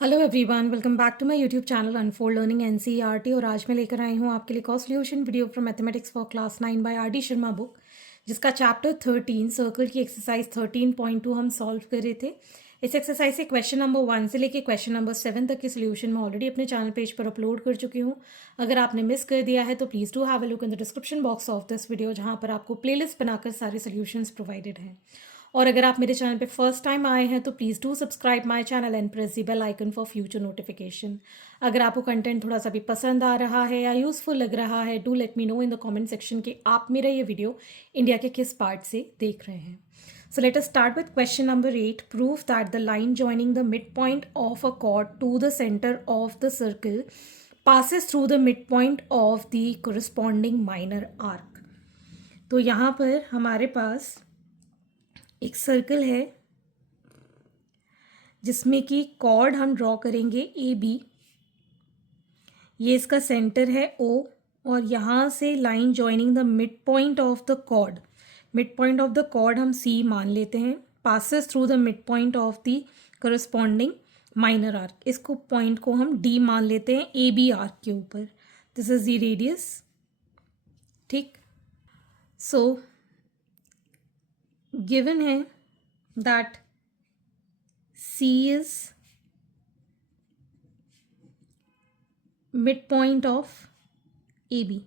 Hello everyone, welcome back to my YouTube channel unfold learning NCERT. और आज मैं लेकर आई हूँ आपके लिए कॉ solution video from mathematics for class 9 by R D Sharma book, जिसका चैप्टर 13 सर्कल की एक्सरसाइज 13.2 हम सॉल्व कर रहे थे। इस एक्सरसाइज से क्वेश्चन नंबर 1 से लेकर क्वेश्चन नंबर 7 तक के सोल्यूशन मैं ऑलरेडी अपने चैनल पेज पर अपलोड कर चुकी हूँ। अगर आपने मिस कर दिया है तो please do have a look in the description box of this video, जहाँ पर आपको प्लेलिस्ट बनाकर सारे सोल्यूशंस प्रोवाइडेड हैं। और अगर आप मेरे चैनल पे फर्स्ट टाइम आए हैं तो please do subscribe my channel and press the bell icon for future notification. अगर आपको कंटेंट थोड़ा सा भी पसंद आ रहा है या यूज़फुल लग रहा है, do let me know in the comment section कि आप मेरा ये वीडियो इंडिया के किस पार्ट से देख रहे हैं। So let us start with question number 8. Prove that the line joining the midpoint of a chord to the center of the circle passes through the midpoint of the corresponding minor arc. तो यहाँ पर हमारे पास एक circle है जिसमें कि cord हम draw करेंगे ए बी। ये इसका सेंटर है ओ, और यहाँ से line joining the mid point of the chord, mid point of the chord हम सी मान लेते हैं, passes through the mid point of the corresponding minor arc. इसको पॉइंट को हम डी मान लेते हैं ए बी आर्क के ऊपर। This is the radius. ठीक, सो गिवन है that C is mid point of A B.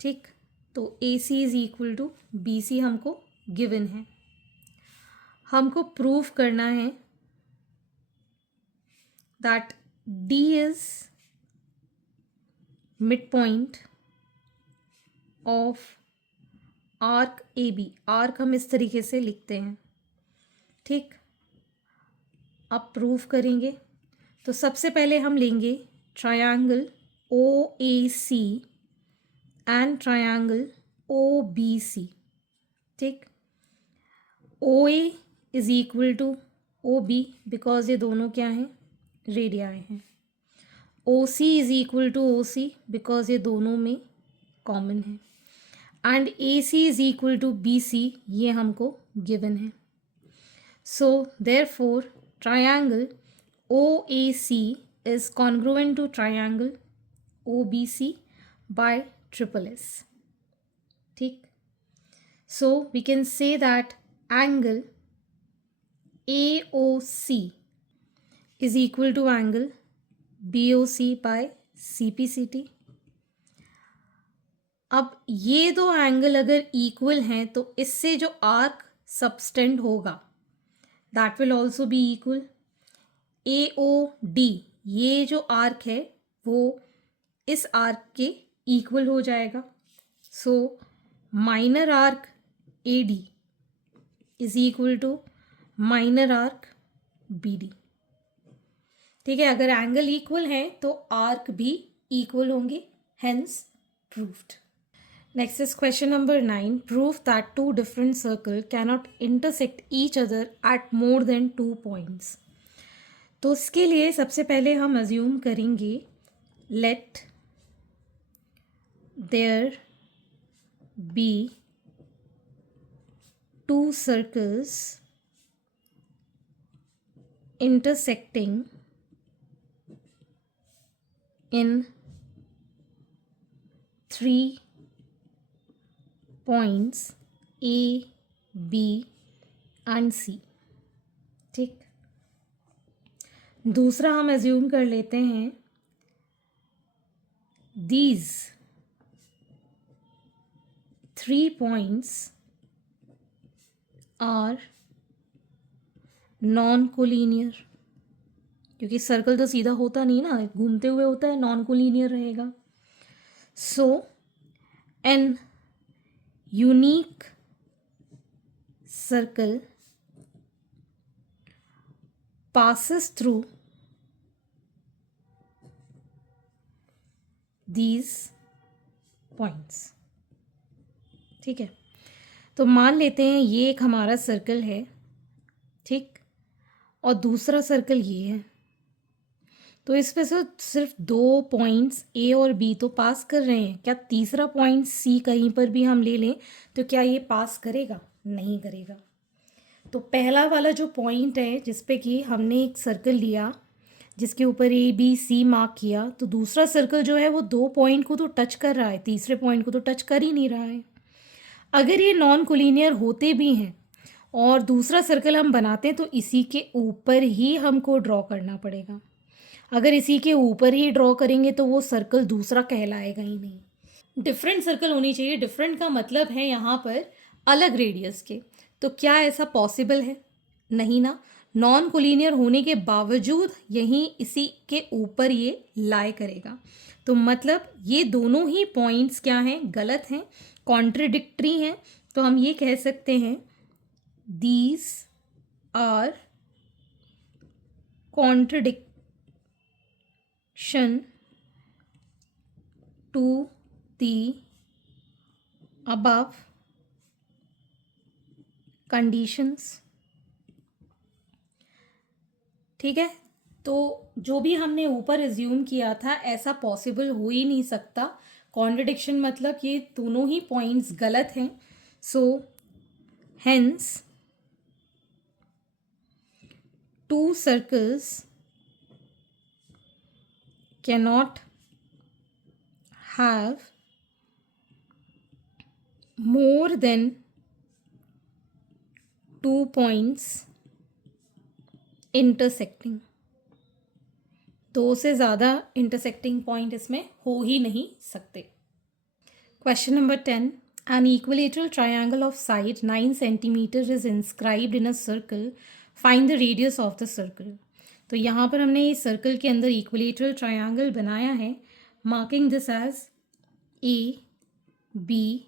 ठीक, तो A C is equal to B C हमको गिवन है। हमको प्रूव करना है that D is mid point of arc A B. Arc हम इस तरीके से लिखते हैं। ठीक, अब प्रूव करेंगे तो सबसे पहले हम लेंगे triangle O A C and triangle O B C. ठीक, O A is equal to O B because ये दोनों क्या हैं, रेडियाई हैं। O C is equal to O C because ये दोनों में कॉमन है। And A C is equal to B C, ये हमको गिवन है। So therefore triangle O A C is congruent to triangle OBC by triple S. ठीक, so we can say that angle AOC is equal to angle BOC by CPCT. अब ये दो angle अगर equal हैं तो इससे जो आर्क सबटेंड होगा that will also be equal. AOD, ये जो आर्क है वो इस आर्क के इक्वल हो जाएगा। So minor arc AD is equal to minor arc BD। ठीक है, अगर एंगल इक्वल है तो आर्क भी इक्वल होंगे, hence proved. Next is question number 9. Prove that two different circle cannot intersect each other at more than 2 points. तो इसके लिए सबसे पहले हम अज्यूम करेंगे let there be two circles intersecting in 3 points A, B and C। ठीक, दूसरा हम एज्यूम कर लेते हैं these 3 points are non collinear, क्योंकि सर्कल तो सीधा होता नहीं ना, घूमते हुए होता है, नॉन कोलिनियर रहेगा। So an unique circle passes through these points। ठीक है, तो मान लेते हैं ये एक हमारा सर्कल है, ठीक, और दूसरा सर्कल ये है। तो इसमें से सिर्फ 2 पॉइंट्स A और B तो पास कर रहे हैं। क्या तीसरा पॉइंट C कहीं पर भी हम ले लें तो क्या ये पास करेगा? नहीं करेगा। तो पहला वाला जो पॉइंट है जिस पे कि हमने एक सर्कल लिया जिसके ऊपर ए बी सी मार्क किया, तो दूसरा सर्कल जो है वो 2 पॉइंट को तो टच कर रहा है, तीसरे पॉइंट को तो टच कर ही नहीं रहा है। अगर ये नॉन कोलिनियर होते भी हैं और दूसरा सर्कल हम बनाते हैं तो इसी के ऊपर ही हमको ड्रॉ करना पड़ेगा। अगर इसी के ऊपर ही ड्रॉ करेंगे तो वो सर्कल दूसरा कहलाएगा ही नहीं। डिफरेंट सर्कल होनी चाहिए। डिफरेंट का मतलब है यहाँ पर अलग रेडियस के। तो क्या ऐसा पॉसिबल है? नहीं ना। नॉन कोलिनियर होने के बावजूद यहीं इसी के ऊपर ये लाई करेगा। तो मतलब ये दोनों ही पॉइंट्स क्या हैं? गलत हैं, कॉन्ट्रडिक्टरी हैं। तो हम ये कह सकते हैं these are contradiction to the above conditions. ठीक है, तो जो भी हमने ऊपर एज्यूम किया था ऐसा पॉसिबल हो ही नहीं सकता। कॉन्ट्रडिक्शन मतलब ये दोनों ही पॉइंट्स गलत हैं। So hence to circles cannot have more than 2 points intersecting। 2 से ज़्यादा इंटरसेक्टिंग पॉइंट इसमें हो ही नहीं सकते। Question number 10, an equilateral triangle of side 9 centimeter is inscribed in a circle, find the radius of the circle। तो यहाँ पर हमने इस सर्कल के अंदर इक्विलेटरल ट्रायंगल बनाया है, marking this as A B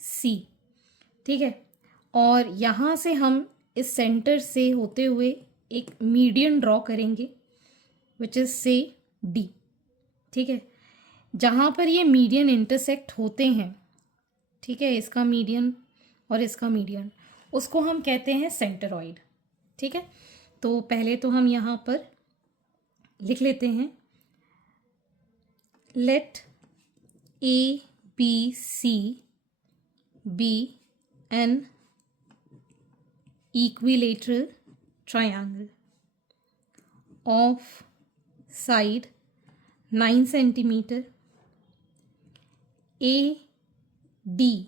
C. ठीक है, और यहाँ से हम इस सेंटर से होते हुए एक मीडियन ड्रॉ करेंगे विच इज़ से डी। ठीक है, जहाँ पर ये मीडियन इंटरसेक्ट होते हैं, ठीक है, इसका मीडियन और इसका मीडियन, उसको हम कहते हैं सेंटरॉइड। ठीक है, तो पहले तो हम यहाँ पर लिख लेते हैं let A B C be an equilateral triangle of side 9 centimeter AD,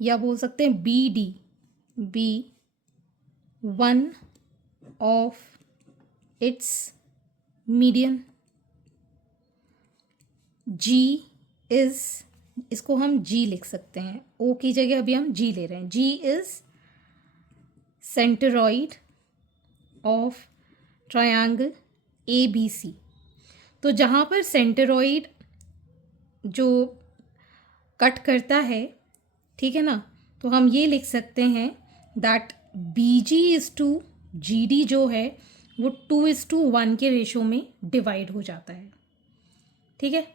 या बोल सकते हैं BD, be one of its median। G is, इसको हम G लिख सकते हैं, O की जगह अभी हम G ले रहे हैं। G is centroid of triangle A B C. तो जहाँ पर सेंटरॉइड जो कट करता है, ठीक है ना, तो हम ये लिख सकते हैं that B G is two G D जो है वो 2:1 के रेशो में डिवाइड हो जाता है। ठीक है,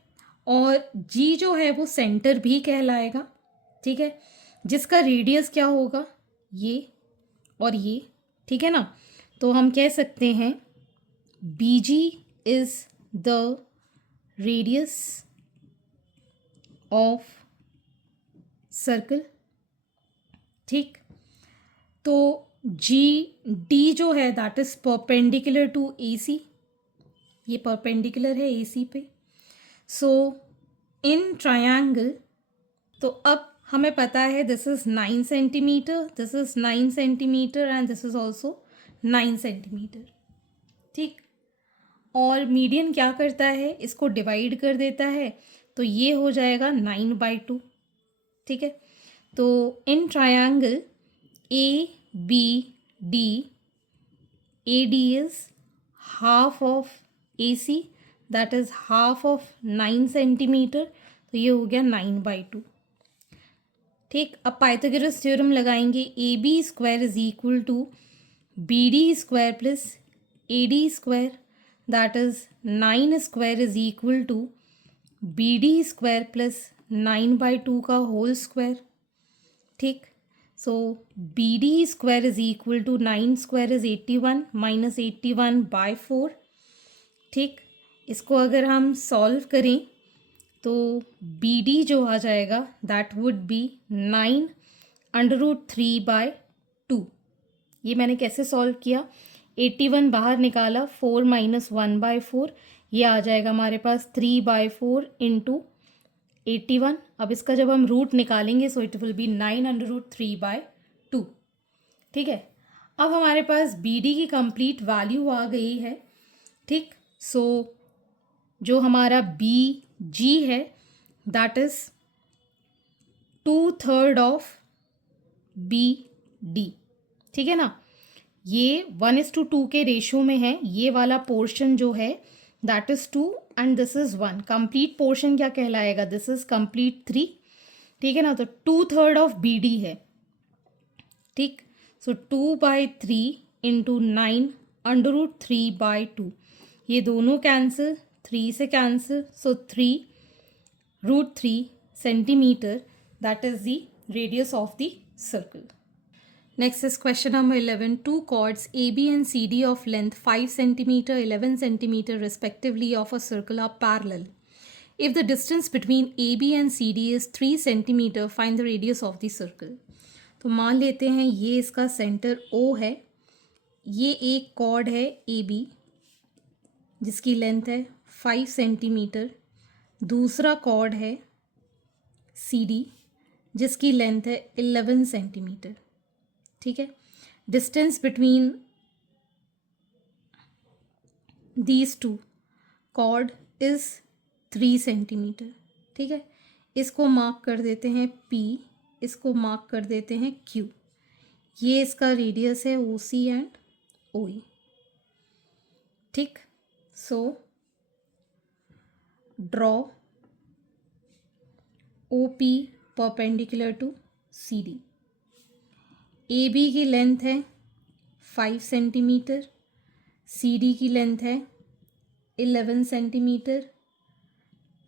और जी जो है वो सेंटर भी कहलाएगा। ठीक है, जिसका रेडियस क्या होगा? ये और ये। ठीक है ना, तो हम कह सकते हैं B G is the radius of circle. ठीक, तो जी डी जो है that is perpendicular to A C, ये परपेंडिकुलर है ए सी पे। सो इन ट्रायंगल, तो अब हमें पता है this is 9 centimetre, this is 9 centimetre and this is also 9 centimetre. ठीक, और मीडियन क्या करता है? इसको डिवाइड कर देता है, तो ये हो जाएगा 9/2। ठीक है, तो in triangle A B D, A D is half of A C that is half of 9 centimetre, तो ये हो गया 9/2। ठीक, अब पाइथागोरस थ्योरम लगाएंगे। A B square is equal to B D square plus A D square, that is 9 square is equal to B D square plus 9/2 का whole square. ठीक, so B D square is equal to 9 square is 81 minus 81/4। ठीक, इसको अगर हम solve करें तो B D जो आ जाएगा दैट वुड बी 9√3/2। ये मैंने कैसे सॉल्व किया, 81 बाहर निकाला, 4 माइनस 1/4, ये आ जाएगा हमारे पास 3/4 इंटू 81। अब इसका जब हम रूट निकालेंगे सो इट विल बी 9/3/2। ठीक है, अब हमारे पास बी डी की कंप्लीट वैल्यू आ गई है। ठीक, सो जो हमारा बी जी है that is 2/3 of B D. ठीक है ना, ये 1:2 के रेशो में है, ये वाला पोर्शन जो है that is 2 and this is 1। Complete portion क्या कहलाएगा, दिस इज कंप्लीट 3। ठीक है ना, तो 2/3 ऑफ बी डी है। ठीक, सो 2/3 इंटू 9√3/2, ये दोनों कैंसिल, 3 से cancel, so 3√3 centimetre that is the radius of the circle. Next is question number 11. Two chords AB and CD of length 5 cm, 11 cm respectively of a circle are parallel. If the distance between AB and CD is 3 cm, find the radius of the circle. तो मान लेते हैं ये इसका centre O है, ये एक cord है AB जिसकी लेंथ है 5 सेंटीमीटर, दूसरा कॉर्ड है CD जिसकी लेंथ है 11 सेंटीमीटर। ठीक है, distance between these two chord is 3 centimetre. ठीक है, इसको मार्क कर देते हैं P, इसको मार्क कर देते हैं Q। ये इसका रेडियस है OC एंड OE। ठीक, so draw OP perpendicular to CD। AB की लेंथ है 5 सेंटीमीटर, CD की लेंथ है 11 centimetre,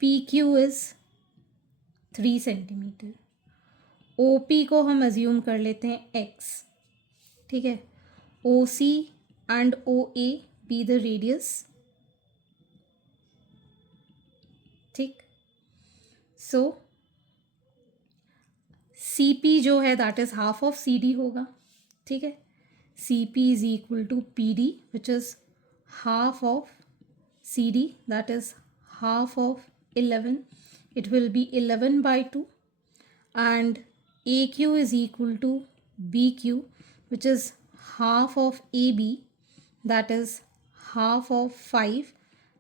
PQ is 3 centimetre. OP को हम अज्यूम कर लेते हैं X। ठीक है, OC and OA be the radius. ठीक, सो CP जो है that is half of CD होगा। ठीक है, CP is equal to PD which is half of CD that is half of 11, it will be 11/2 and AQ is equal to BQ which is half of AB that is half of 5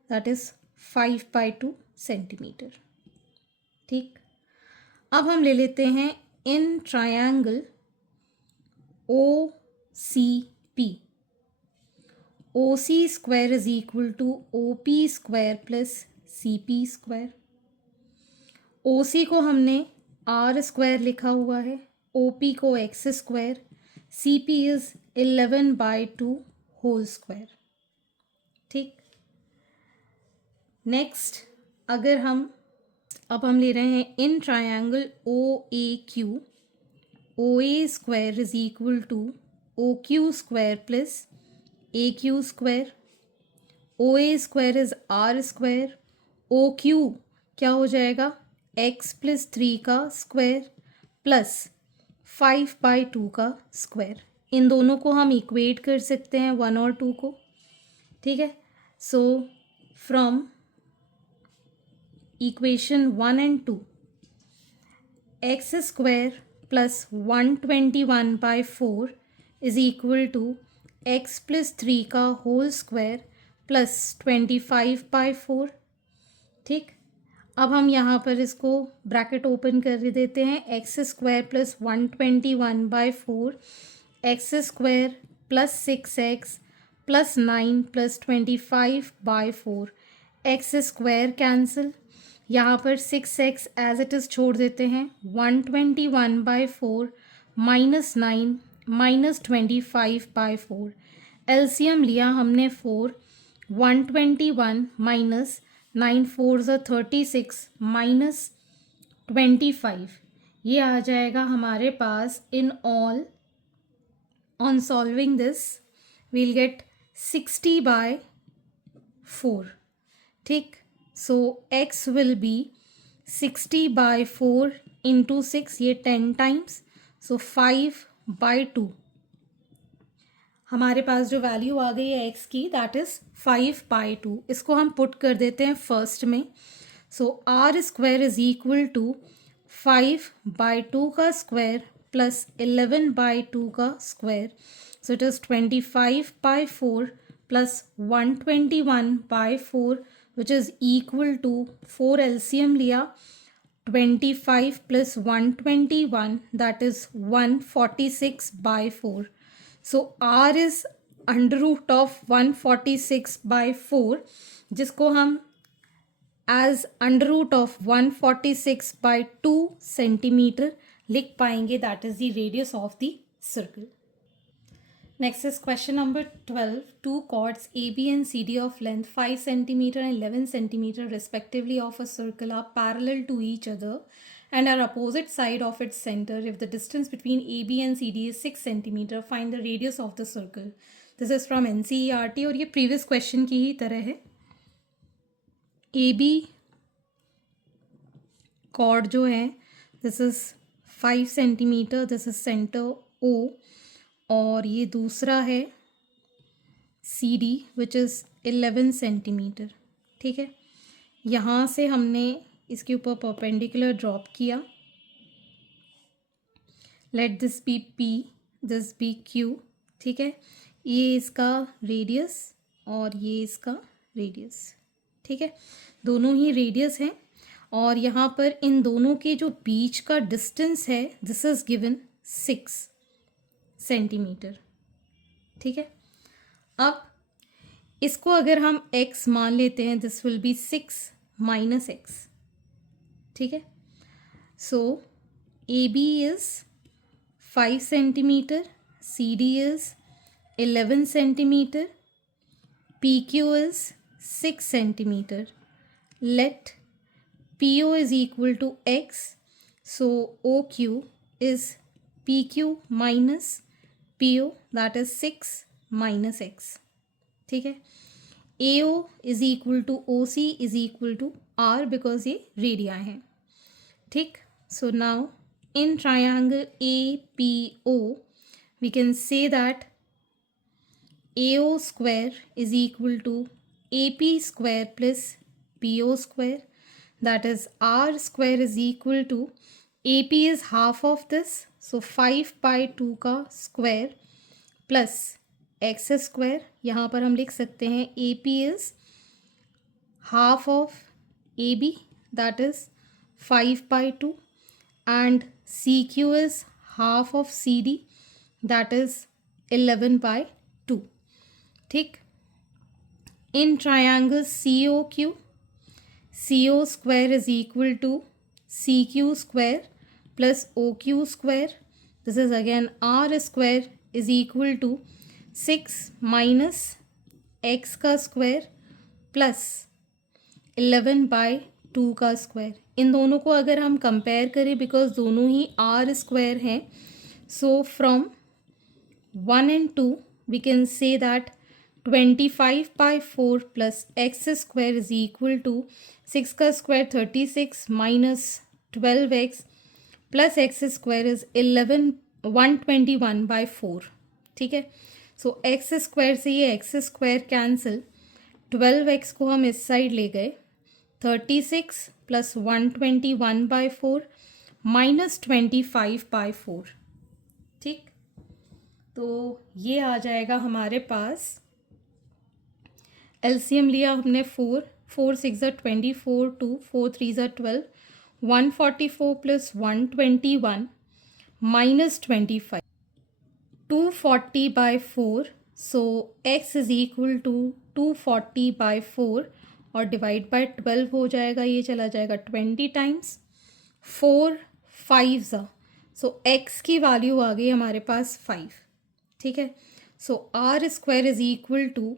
that is 5/2 centimetre. ठीक, अब हम ले लेते हैं in triangle OCP, OC square is equal to OP square plus CP square. OC को हमने R square लिखा हुआ है, OP को X square, CP is 11/2 whole square. ठीक, नेक्स्ट अगर अब हम ले रहे हैं in triangle OAQ, OA square is equal to OQ square plus AQ square. OA square is R square, OQ क्या हो जाएगा X प्लस 3 का स्क्वायर प्लस 5/2 का स्क्वायर। इन दोनों को हम इक्वेट कर सकते हैं 1 और 2 को। ठीक है, so from equation 1 and 2, x square plus 121/4 is equal to x plus 3 का होल स्क्वायर प्लस 25/4। ठीक, अब हम यहाँ पर इसको ब्रैकेट ओपन कर देते हैं, x square plus 121/4 x square plus 6x plus 9 plus 25/4 x square cancel, यहाँ पर 6x एज इट इज़ छोड़ देते हैं, 121/4 माइनस 9 माइनस 25/4 एलसीएम लिया हमने 4, 121 माइनस 9 4 36 माइनस 25, ये आ जाएगा हमारे पास in all. On solving this will get 60/4। ठीक, so x will be 60/4 into 6, ये 10 टाइम्स, सो 5/2 हमारे पास जो वैल्यू आ गई है x की दैट इज़ 5/2। इसको हम पुट कर देते हैं फर्स्ट में। So r square is equal to 5/2 का स्क्वायर प्लस 11/2 का square. So it is 25/4 plus 121/4 which is equal to 4 LCM लिया 25 plus 121 that is 146/4. So r is under root of 146/4 जिसको हम as under root of 146/2 centimetre लिख पाएंगे. That is the radius of the circle. Next is question number 12. Two chords AB and CD of length 5 cm and 11 cm respectively of a circle are parallel to each other and are opposite side of its center. If the distance between AB and CD is 6 cm, find the radius of the circle. This is from NCERT और ये previous question की ही तरह है. AB chord जो है this is 5 cm, this is center O. और ये दूसरा है C D which is 11 centimetre. ठीक है, यहाँ से हमने इसके ऊपर परपेंडिकुलर ड्रॉप किया. Let this be P, this be Q. ठीक है, ये इसका रेडियस और ये इसका रेडियस. ठीक है, दोनों ही रेडियस हैं और यहाँ पर इन दोनों के जो बीच का डिस्टेंस है दिस इज़ गिवन 6 सेंटीमीटर. ठीक है, अब इसको अगर हम x मान लेते हैं this will be 6 minus x. ठीक है, so A B is 5 centimetre, C D is 11 centimetre, P Q is 6 centimetre. Let P O is equal to x. So O Q is P Q minus PO that is 6 minus x. ठीक है, AO is equal to OC is equal to R because ये radio हैं. ठीक, so now in triangle APO we can say that AO square is equal to AP square plus PO square. That is R square is equal to AP is half of this, so 5/2 का square plus x square. यहाँ पर हम लिख सकते हैं A P is half of A B that is 5/2 and C Q is half of C D that is 11/2. ठीक, in triangle C O Q, C O square is equal to C Q square plus OQ square. This is again R square is equal to 6 minus x का square plus 11/2 का square. इन दोनों को अगर हम compare करें because दोनों ही R square हैं, so from 1 and 2 we can say that 25/4 plus x square is equal to 6 का square 36 minus 12x plus x square is 121/4. ठीक है, सो एक्स स्क्वायर से ये एक्स स्क्वायर कैंसिल, 12x को हम इस साइड ले गए, 36 प्लस 121/4 माइनस 25/4. ठीक, तो ये आ जाएगा हमारे पास. एलसीएम लिया हमने 4 6 ज़ा 24 2 4 3 ज़ा 12 144 plus 121 minus 25 240/4. so x is equal to 240/4 और डिवाइड बाय 12 हो जाएगा, ये चला जाएगा 20 टाइम्स 4 5 सो x की वैल्यू आ गई हमारे पास 5. ठीक है, so r square is equal to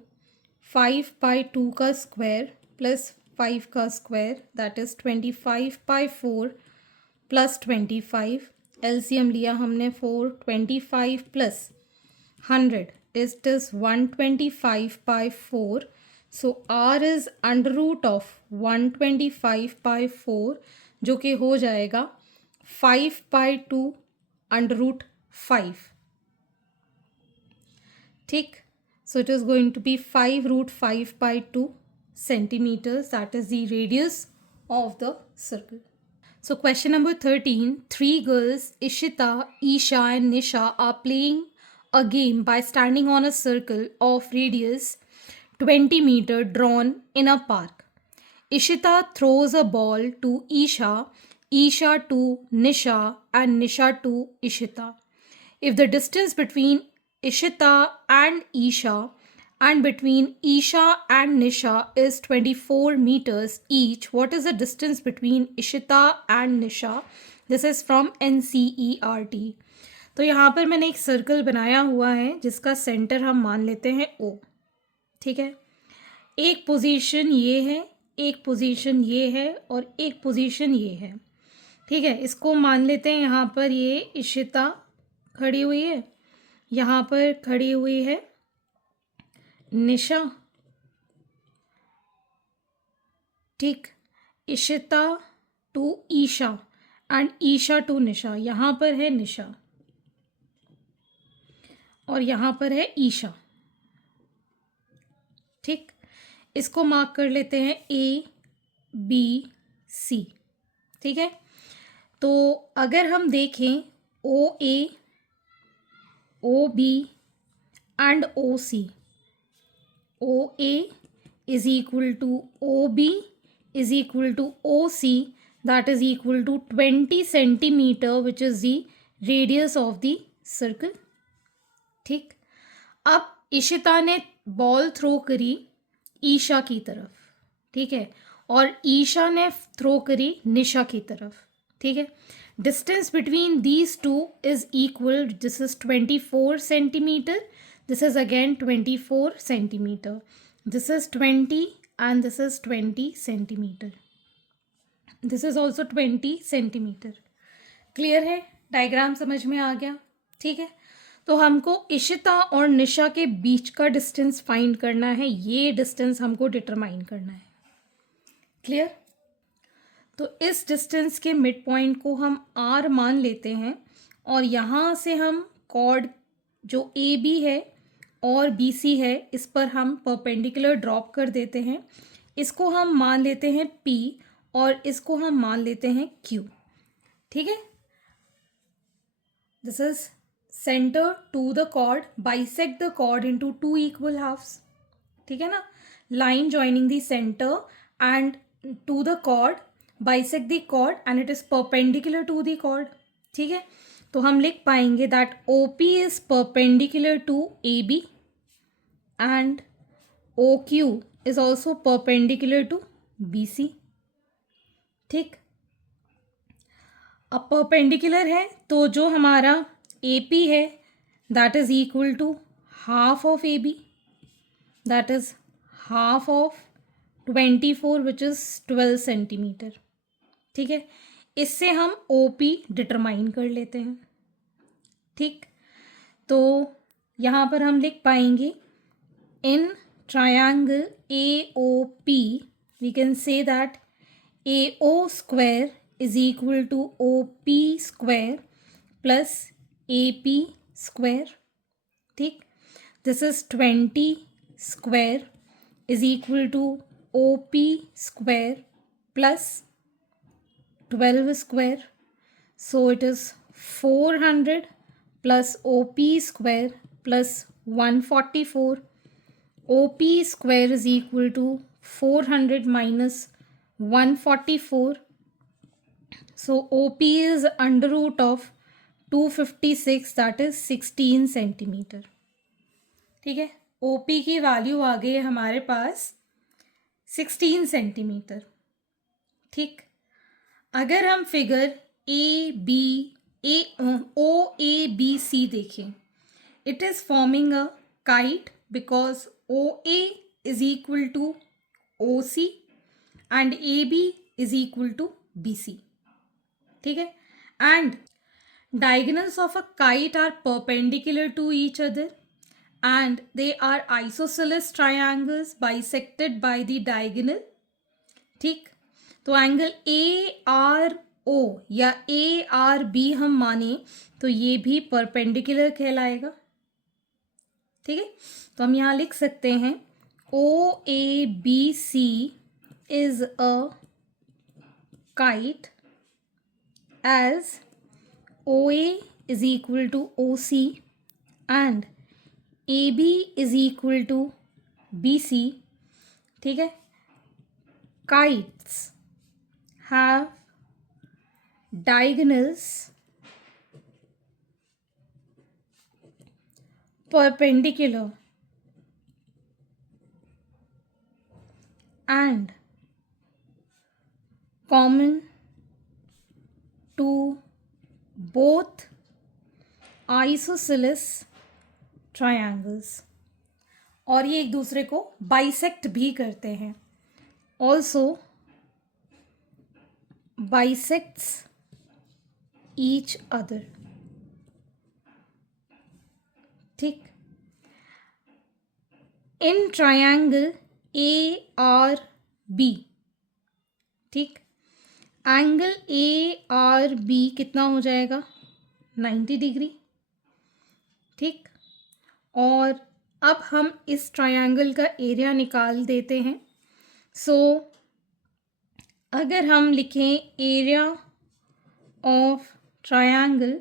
5/2 का स्क्वायर प्लस 5 का square that is 25/4 plus 25. LCM लिया हमने 4 25 plus 100 it is 125/4. So R is under root of 125/4 जो कि हो जाएगा 5/2 अंडर रूट 5. ठीक. So it is going to be 5 root 5 by 2 centimeters. That is the radius of the circle. So question number 13. Three girls, Ishita, Isha and Nisha, are playing a game by standing on a circle of radius 20 meter drawn in a park. Ishita throws a ball to Isha, Isha to Nisha and Nisha to Ishita. If the distance between Ishita and Isha and between Isha and Nisha is 24 meters each, what is the distance between Ishita and Nisha? This is from NCERT. तो यहाँ पर मैंने एक circle बनाया हुआ है जिसका centre हम मान लेते हैं O. ठीक है, एक पोजीशन ये है, एक पोजीशन ये है और एक पोजीशन ये है. ठीक है, इसको मान लेते हैं यहाँ पर ये इशिता खड़ी हुई है, यहाँ पर खड़ी हुई है निशा. ठीक, Ishita to Isha and Isha to Nisha. यहाँ पर है निशा और यहाँ पर है ईशा. ठीक, इसको मार्क कर लेते हैं ABC. ठीक है, तो अगर हम देखें OA, OB and OC, OA is equal to OB is equal to OC, that is equal to 20 centimeter, which is the radius of the circle. ठीक, अब इशिता ने बॉल थ्रो करी ईशा की तरफ. ठीक है, और ईशा ने थ्रो करी निशा की तरफ. ठीक है, distance between these two is equal. This is 24 centimeter. This is again 24 centimeter. This is 20 and this is 20 centimeter. This is also 20 centimeter. Clear है, डायग्राम समझ में आ गया. ठीक है, तो हमको इशिता और निशा के बीच का डिस्टेंस फाइंड करना है. ये डिस्टेंस हमको डिटरमाइन करना है. क्लियर. तो इस डिस्टेंस के मिड पॉइंट को हम R मान लेते हैं और यहाँ से हम कॉर्ड जो AB है और BC है इस पर हम परपेंडिकुलर ड्रॉप कर देते हैं. इसको हम मान लेते हैं P और इसको हम मान लेते हैं Q. ठीक है, this is centre to the chord. Bisect the chord into 2 equal halves. ठीक है ना, line joining the centre and to the chord, bisect the chord and it is perpendicular to the chord. ठीक है, तो हम लिख पाएंगे that OP is perpendicular to AB and OQ is also perpendicular to BC. ठीक, अब perpendicular है तो जो हमारा AP है that is equal to half of AB, that is half of 24 which is 12 centimeter. ठीक है, इससे हम OP डिटरमाइन कर लेते हैं. ठीक, तो यहाँ पर हम लिख पाएंगे in triangle AOP we can say that AO square is equal to OP square plus AP square. ठीक, this is 20 square is equal to OP square plus 12 square. So it is 400 plus OP square plus 144. OP square is equal to 400 minus 144. So OP is under root of 256, that is 16 centimeter. ठीक है, OP की value आ गई है हमारे पास 16 centimetre. ठीक, अगर हम फिगर OABC देखें, it is forming a kite because OA is equal to OC and AB is equal to BC. ठीक है, and diagonals of a kite are perpendicular to each other and they are isosceles triangles bisected by the diagonal. ठीक, तो angle ARO या ARB हम माने तो ये भी परपेंडिकुलर कहलाएगा. ठीक है, तो हम यहाँ लिख सकते हैं O A B C is a kite as OA is equal to OC and AB is equal to BC. ठीक है, kites have diagonals perpendicular and common to both isosceles triangles, और ये एक दूसरे को बाइसेक्ट भी करते हैं. Also bisects each other. ठीक, in triangle A R B. ठीक, एंगल ए आर बी कितना हो जाएगा 90 डिग्री. ठीक, और अब हम इस ट्रायंगल का एरिया निकाल देते हैं. सो अगर हम लिखें area of triangle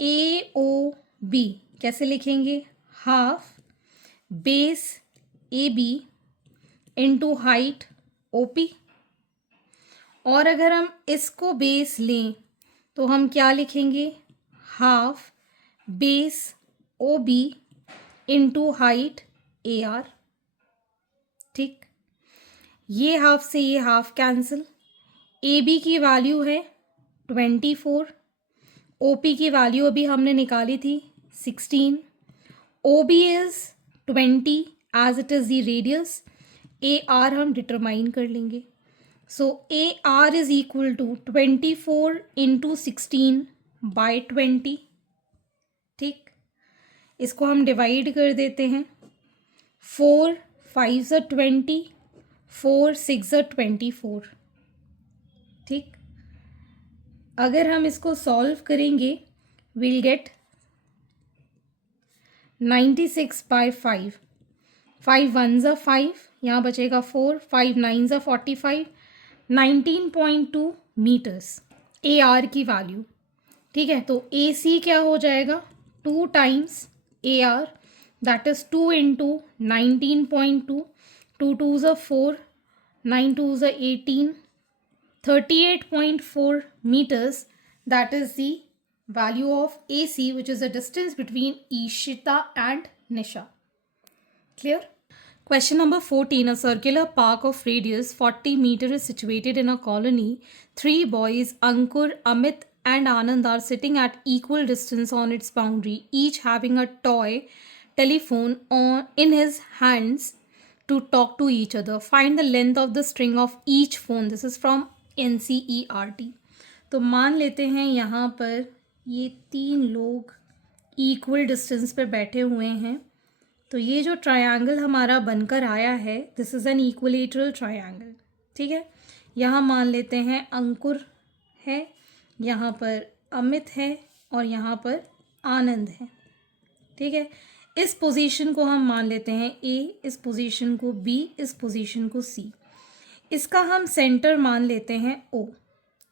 A O B, कैसे लिखेंगे, half base A B into height O P. और अगर हम इसको बेस लें तो हम क्या लिखेंगे, half base O B into height A R. ठीक, ये हाफ से ये हाफ कैंसिल. ए बी की वैल्यू है 24, ओ पी की वैल्यू अभी हमने निकाली थी 16. O B is 20 as it is the radius. A R हम डिटरमाइन कर लेंगे. So A R is equal to 24 into 16 by 20. ठीक, इसको हम डिवाइड कर देते हैं. 4 5 ज़ 20, 4 6 ज़ 24. ठीक, अगर हम इसको सॉल्व करेंगे विल गेट 96 बाई 5. 5 1 ज़ 5, यहाँ बचेगा 4, 5 9 ज़ 45, 19.2 मीटर्स ए आर की वैल्यू. ठीक है, तो ए सी क्या हो जाएगा 2 times A R, that is 2 into 19.2. 2 2 ज़ 4, 9 2 ज़ 18, 38.4 meters. That is the value of AC, which is the distance between Ishita and Nisha. Clear? Question number 14. A circular park of radius 40 meters is situated in a colony. 3 boys, Ankur, Amit and Anand, are sitting at equal distance on its boundary, each having a toy telephone in his hands to talk to each other. Find the length of the string of each phone. This is from NCERT. तो मान लेते हैं यहाँ पर ये 3 लोग equal distance पे बैठे हुए हैं. तो ये जो ट्रायंगल हमारा बनकर आया है, this is an equilateral triangle. ठीक है, यहाँ मान लेते हैं अंकुर है, यहाँ पर अमित है और यहाँ पर आनंद है. ठीक है, इस पोजीशन को हम मान लेते हैं ए, इस पोजीशन को बी, इस पोजीशन को सी. इसका हम सेंटर मान लेते हैं ओ.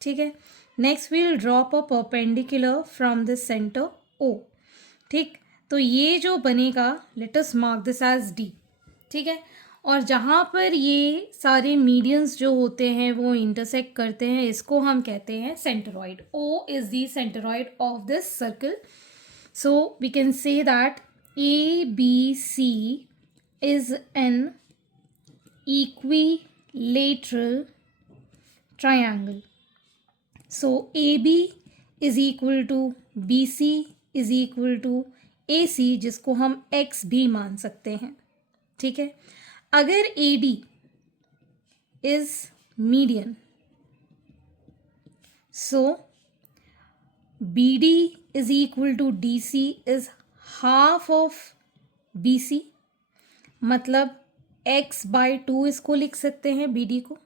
ठीक है, next we'll drop a perpendicular from this centre O. ठीक, तो ये जो बनेगा, let us mark this edge D. ठीक है, और जहाँ पर ये सारे मीडियंस जो होते हैं वो इंटरसेक्ट करते हैं, इसको हम कहते हैं centroid. O is the centroid of this circle. So we can say that A B C is an equilateral triangle. So AB is equal to BC is equal to AC, जिसको हम X भी मान सकते हैं. ठीक है, अगर AD is median, so BD is equal to DC is half of BC. मतलब x/2 इसको लिख सकते हैं BD को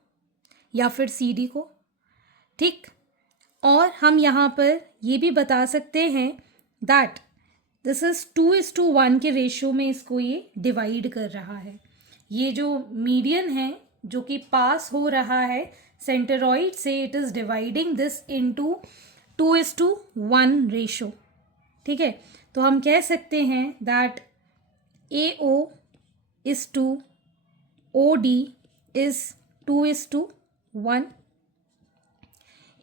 या फिर CD को. ठीक, और हम यहाँ पर ये भी बता सकते हैं दैट दिस इज 2:1 के रेशियो में इसको ये डिवाइड कर रहा है। ये जो मीडियन है जो कि पास हो रहा है सेंटरॉइड से, it is dividing this into 2:1 ratio. ठीक है, तो हम कह सकते हैं that AO is to OD is 2:1।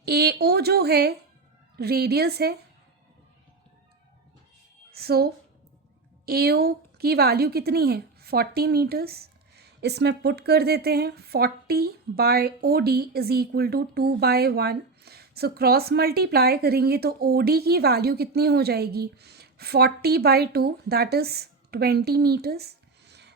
AO जो है रेडियस है, सो AO की वैल्यू कितनी है 40 मीटर्स। इसमें पुट कर देते हैं 40/OD is equal to 2/1। So cross multiply करेंगे तो OD की वैल्यू कितनी हो जाएगी 40/2 that is 20 metres.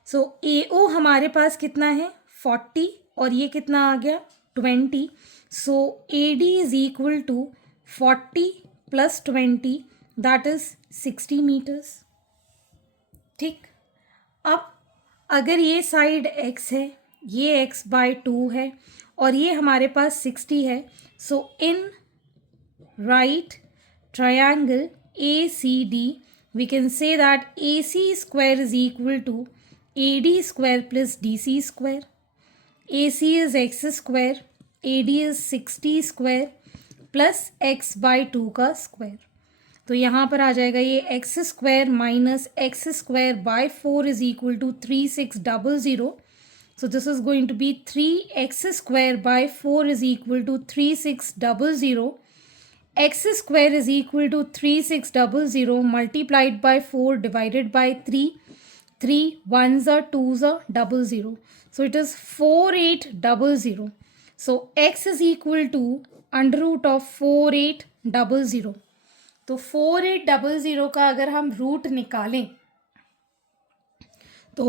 So AO हमारे पास कितना है 40 और ये कितना आ गया 20। So AD is equal to 40 + 20 that is 60 metres. ठीक, अब अगर ये साइड x है, ये x/2 है और ये हमारे पास 60 है, so in right triangle ACD we can say that AC square is equal to AD square plus DC square. AC is x square, AD is 60 square plus x/2 का square. तो यहाँ पर आ जाएगा ये x square minus x²/4 is equal to 3600। So this is going to be 3x² is equal to 3600। x square is equal to 3600 multiplied by 4 divided by 3। 3 1s are 2s are 00. So it is 4800. So x is equal to √ of 4800. तो 4800 का अगर हम root निकालें तो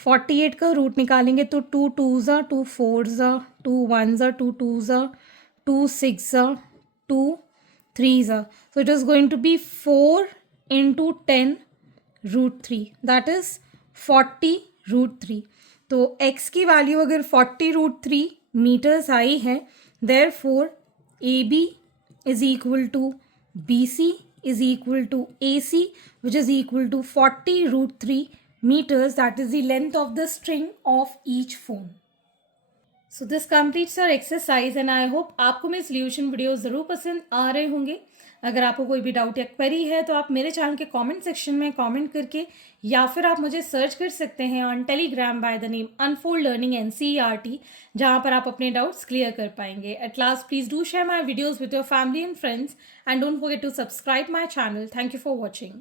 48 का root निकालेंगे तो 2 2s are 2 4s are 2 1s are 2 2s are 2 6s are 2 3s are. So it is going to be 4 into 10√3 that is 40√3. तो x की वैल्यू अगर 40√3 मीटर्स आई है, therefore AB is equal to BC is equal to AC, which is equal to 40√3 meters. That is the length of the string of each phone. So this completes our exercise and I hope आपको मेरे solution video ज़रूर पसंद आ रहे होंगे। अगर आपको कोई भी डाउट या क्वेरी है तो आप मेरे चैनल के कमेंट सेक्शन में कमेंट करके या फिर आप मुझे सर्च कर सकते हैं on Telegram by the name Unfold Learning NCERT, जहाँ पर आप अपने डाउट्स क्लियर कर पाएंगे। At last please do share my videos with your family and friends and don't forget to subscribe my channel. Thank you for watching.